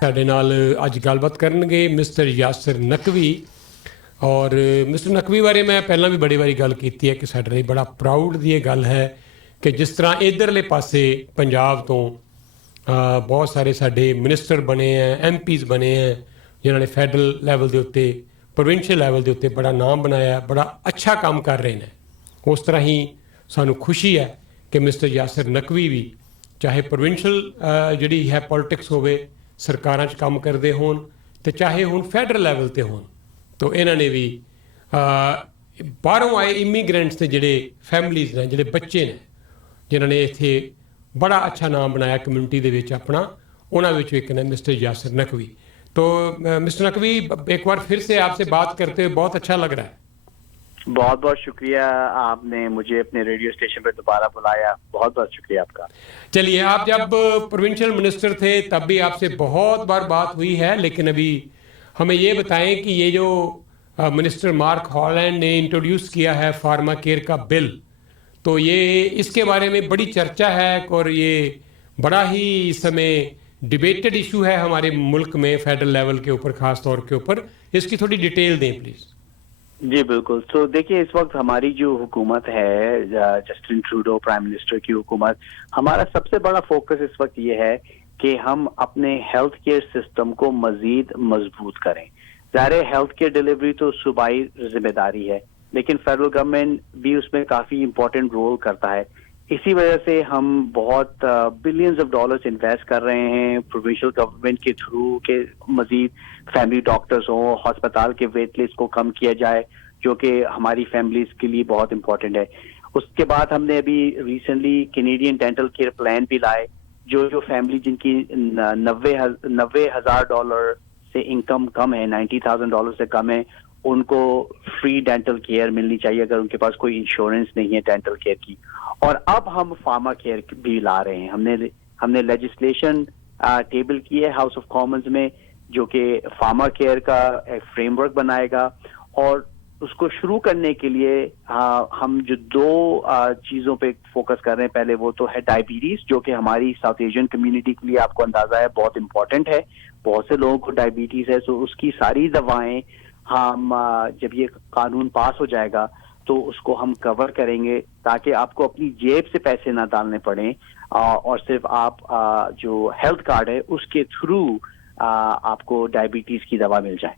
ਸਾਡੇ ਨਾਲ ਅੱਜ ਗੱਲਬਾਤ ਕਰਨਗੇ ਮਿਸਟਰ ਯਾਸਿਰ ਨਕਵੀ। ਔਰ ਮਿਸਟਰ ਨਕਵੀ ਬਾਰੇ ਮੈਂ ਪਹਿਲਾਂ ਵੀ ਬੜੀ ਵਾਰੀ ਗੱਲ ਕੀਤੀ ਹੈ ਕਿ ਸਾਡੇ ਲਈ ਬੜਾ ਪ੍ਰਾਊਡ ਦੀ ਇਹ ਗੱਲ ਹੈ ਕਿ ਜਿਸ ਤਰ੍ਹਾਂ ਇੱਧਰਲੇ ਪਾਸੇ ਪੰਜਾਬ ਤੋਂ ਬਹੁਤ ਸਾਰੇ ਸਾਡੇ ਮਿਨਿਸਟਰ ਬਣੇ ਹੈ, ਐਮਪੀਜ਼ ਬਣੇ ਹੈ, ਜਿਨ੍ਹਾਂ ਨੇ ਫੈਡਰਲ ਲੈਵਲ ਦੇ ਉੱਤੇ, ਪ੍ਰੋਵਿੰਸ਼ੀਅਲ ਲੈਵਲ ਦੇ ਉੱਤੇ ਬੜਾ ਨਾਮ ਬਣਾਇਆ, ਬੜਾ ਅੱਛਾ ਕੰਮ ਕਰ ਰਹੇ ਨੇ। ਉਸ ਤਰ੍ਹਾਂ ਹੀ ਸਾਨੂੰ ਖੁਸ਼ੀ ਹੈ ਕਿ ਮਿਸਟਰ ਯਾਸਿਰ ਨਕਵੀ ਵੀ ਚਾਹੇ ਪ੍ਰੋਵਿੰਸ਼ੀਅਲ ਜਿਹੜੀ ਹੈ ਪੋਲੀਟਿਕਸ ਹੋਵੇ, ਸਰਕਾਰਾਂ 'ਚ ਕੰਮ ਕਰਦੇ ਹੋਣ, ਤੇ ਚਾਹੇ ਹੁਣ ਫੈਡਰਲ ਲੈਵਲ 'ਤੇ ਹੋਣ, ਤਾਂ ਇਹਨਾਂ ਨੇ ਵੀ ਬਾਹਰੋਂ ਆਏ ਇਮੀਗ੍ਰੈਂਟਸ ਦੇ ਜਿਹੜੇ ਫੈਮਲੀਜ਼ ਨੇ, ਜਿਹੜੇ ਬੱਚੇ ਨੇ, ਜਿਨ੍ਹਾਂ ਨੇ ਇੱਥੇ बड़ा अच्छा नाम बनाया कम्युनिटी ਦੇ ਵਿੱਚ अपना, ਉਹਨਾਂ ਵਿੱਚ एक ने मिस्टर यासिर नकवी। तो मिस्टर नकवी, एक बार फिर से आपसे बात करते हुए बहुत अच्छा लग रहा है। बहुत बहुत शुक्रिया, आपने मुझे अपने रेडियो स्टेशन पर दोबारा बुलाया, बहुत बहुत शुक्रिया आपका। चलिए, आप जब प्रोविंशियल मिनिस्टर थे तब भी आपसे बहुत बार बात हुई है, लेकिन अभी हमें ये बताएं कि ये जो मिनिस्टर मार्क हॉलैंड ने इंट्रोड्यूस किया है फार्मा केयर का बिल, तो ये इसके बारे में बड़ी चर्चा है और ये बड़ा ही इस समय डिबेटेड इशू है हमारे मुल्क में फेडरल लेवल के ऊपर, खास तौर के ऊपर। इसकी थोड़ी डिटेल दें प्लीज। जी बिल्कुल। तो देखिए, इस वक्त हमारी जो हुकूमत है, जस्टिन ट्रूडो प्राइम मिनिस्टर की हुकूमत, हमारा सबसे बड़ा फोकस इस वक्त ये है कि हम अपने हेल्थ केयर सिस्टम को मजीद मजबूत करें। ज़ाहिर है हेल्थ केयर डिलीवरी तो सूबाई जिम्मेदारी है, लेकिन फेडरल गवर्नमेंट भी उसमें काफी इंपॉर्टेंट रोल करता है। इसी वजह से हम बहुत बिलियंस ऑफ डॉलर्स इन्वेस्ट कर रहे हैं प्रोविंशियल गवर्नमेंट के थ्रू के मजीद फैमिली डॉक्टर्स हों, अस्पताल के वेट लिस्ट को कम किया जाए, जो कि हमारी फैमिलीज के लिए बहुत इंपॉर्टेंट है। उसके बाद हमने अभी recently Canadian dental care plan भी लाए, जो फैमिली जिनकी 90,000 डॉलर से इनकम कम है, $90,000 से कम है, उनको फ्री डेंटल केयर मिलनी चाहिए अगर उनके पास कोई इंश्योरेंस नहीं है डेंटल केयर की। और अब हम फार्मा केयर भी ला रहे हैं। हमने लेजिस्लेशन टेबल की है हाउस ऑफ कॉमन्स में, जो कि फार्मा केयर का एक फ्रेमवर्क बनाएगा। और उसको शुरू करने के लिए हम जो दो चीजों पे फोकस कर रहे हैं, पहले वो तो है डायबिटीज, जो कि हमारी साउथ एशियन कम्युनिटी के लिए आपको अंदाजा है बहुत इंपॉर्टेंट है, बहुत से लोगों को डायबिटीज है। तो उसकी सारी दवाएं हम जब ये कानून पास हो जाएगा तो उसको हम कवर करेंगे, ताकि आपको अपनी जेब से पैसे ना डालने पड़े, और सिर्फ आप जो हेल्थ कार्ड है उसके थ्रू आपको डायबिटीज की दवा मिल जाए।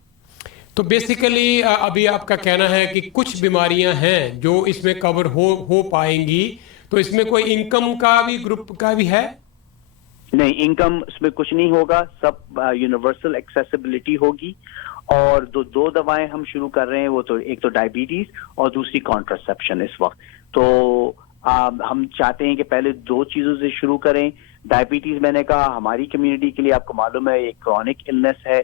तो बेसिकली अभी आपका कहना है कि कुछ बीमारियां हैं जो इसमें कवर हो पाएंगी, तो इसमें कोई इनकम का भी ग्रुप का भी है? नहीं, इनकम इसमें कुछ नहीं होगा, सब यूनिवर्सल एक्सेसिबिलिटी होगी। और दो दवाएं हम शुरू कर रहे हैं, वो तो एक तो डायबिटीज और दूसरी कॉन्ट्रासेप्शन इस वक्त। तो हम चाहते हैं कि पहले दो चीजों से शुरू करें। डायबिटीज, मैंने कहा, हमारी कम्युनिटी के लिए आपको मालूम है एक क्रॉनिक इलनेस है।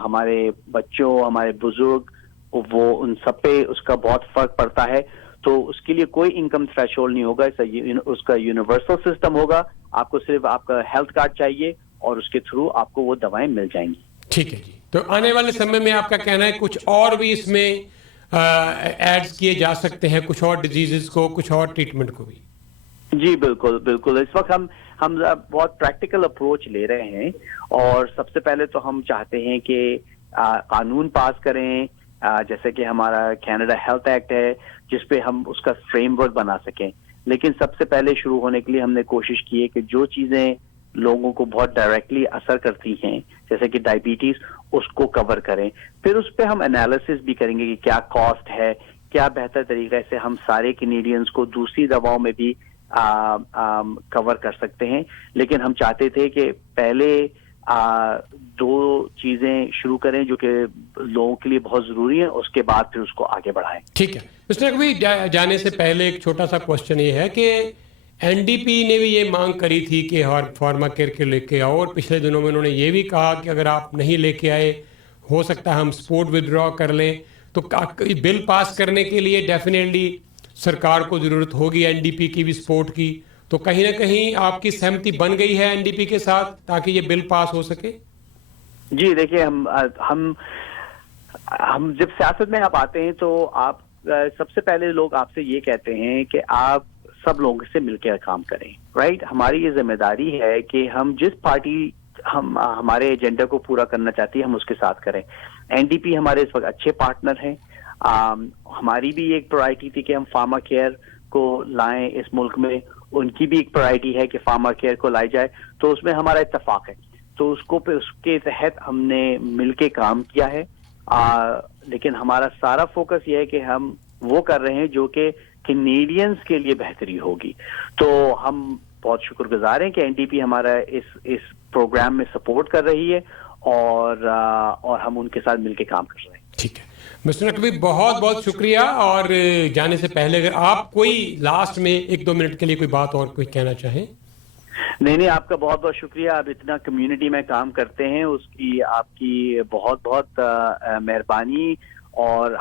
हमारे बच्चों, हमारे बुजुर्ग, वो उन सब पे उसका बहुत फर्क पड़ता है। तो उसके लिए कोई इनकम थ्रेशोल्ड नहीं होगा, उसका यूनिवर्सल सिस्टम होगा। आपको सिर्फ आपका हेल्थ कार्ड चाहिए और उसके थ्रू आपको वो दवाएं मिल जाएंगी। ठीक है जी। तो आने वाले समय में आपका कहना है कुछ और भी इसमें एड्स किए जा सकते हैं, कुछ और डिजीजेस को, कुछ और ट्रीटमेंट को भी? जी बिल्कुल बिल्कुल। इस वक्त हम बहुत प्रैक्टिकल अप्रोच ले रहे हैं, और सबसे पहले तो हम चाहते हैं कि कानून पास करें, जैसे कि हमारा कनाडा हेल्थ एक्ट है, जिसपे हम उसका फ्रेमवर्क बना सकें। लेकिन सबसे पहले शुरू होने के लिए हमने कोशिश की है कि जो चीजें लोगों को बहुत डायरेक्टली असर करती हैं, जैसे कि डायबिटीज, उसको कवर करें। फिर उस पर हम एनालिसिस भी करेंगे कि क्या कॉस्ट है, क्या बेहतर तरीके से हम सारे कैनेडियंस को दूसरी दवाओं में भी कवर कर सकते हैं। लेकिन हम चाहते थे कि पहले दो चीजें शुरू करें जो कि लोगों के लिए बहुत जरूरी है, उसके बाद फिर उसको आगे बढ़ाएं। ठीक है। मिस्टर नकवी, जाने से पहले एक छोटा सा क्वेश्चन ये है कि एनडीपी ने भी ये मांग करी थी कि फार्मा केयर के लेके आओ, और पिछले दिनों में उन्होंने ये भी कहा कि अगर आप नहीं लेके आए, हो सकता है हम सपोर्ट विदड्रॉ कर लें। तो बिल पास करने के लिए डेफिनेटली सरकार को ज़रूरत होगी एनडीपी की भी सपोर्ट की। तो कहीं ना कहीं आपकी सहमति बन गई है एनडीपी के साथ ताकि ये बिल पास हो सके? जी देखिए, हम जब सियासत में आप आते हैं तो आप सबसे पहले लोग आपसे ये कहते हैं कि आप सब लोगों से मिलकर काम करें, राइट। हमारी ये जिम्मेदारी है कि हम जिस पार्टी हम हमारे एजेंडा को पूरा करना चाहती है, हम उसके साथ करें। एनडीपी हमारे इस वक्त अच्छे पार्टनर हैं। हमारी भी एक प्रायोरिटी थी कि हम फार्मा केयर को लाएं इस मुल्क में, उनकी भी एक प्रायोरिटी है कि फार्मा केयर को लाई जाए, तो उसमें हमारा इत्तेफाक है। तो उसके तहत हमने मिलके काम किया है। लेकिन हमारा सारा फोकस ये है कि हम वो कर रहे हैं जो कि कैनेडियंस के लिए बेहतरी होगी। तो हम बहुत शुक्रगुजार हैं कि एनडीपी हमारा इस प्रोग्राम में सपोर्ट कर रही है और हम उनके साथ मिलके काम कर रहे हैं। ठीक है मिस्टर नकवी, बहुत बहुत शुक्रिया। और जाने से पहले अगर आप कोई लास्ट में 1-2 मिनट के लिए कोई बात और कोई कहना चाहें। नहीं, आपका बहुत बहुत शुक्रिया। आप इतना कम्युनिटी में काम करते हैं, उसकी आपकी बहुत बहुत मेहरबानी। और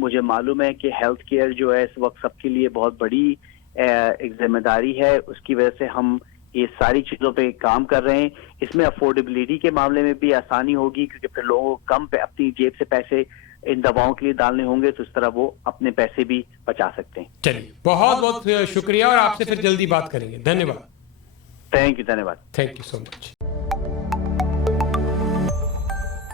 मुझे मालूम है कि हेल्थ केयर जो है इस वक्त सबके लिए बहुत बड़ी एक जिम्मेदारी है। उसकी वजह से हम ये सारी चीजों पे काम कर रहे हैं। इसमें अफोर्डेबिलिटी के मामले में भी आसानी होगी, क्योंकि फिर लोगों को कम अपनी जेब से पैसे इन दवाओं के लिए डालने होंगे, तो इस तरह वो अपने पैसे भी बचा सकते हैं। चलिए, बहुत बहुत शुक्रिया और आपसे फिर जल्दी बात करेंगे। धन्यवाद। थैंक यू, धन्यवाद। Thank you so much.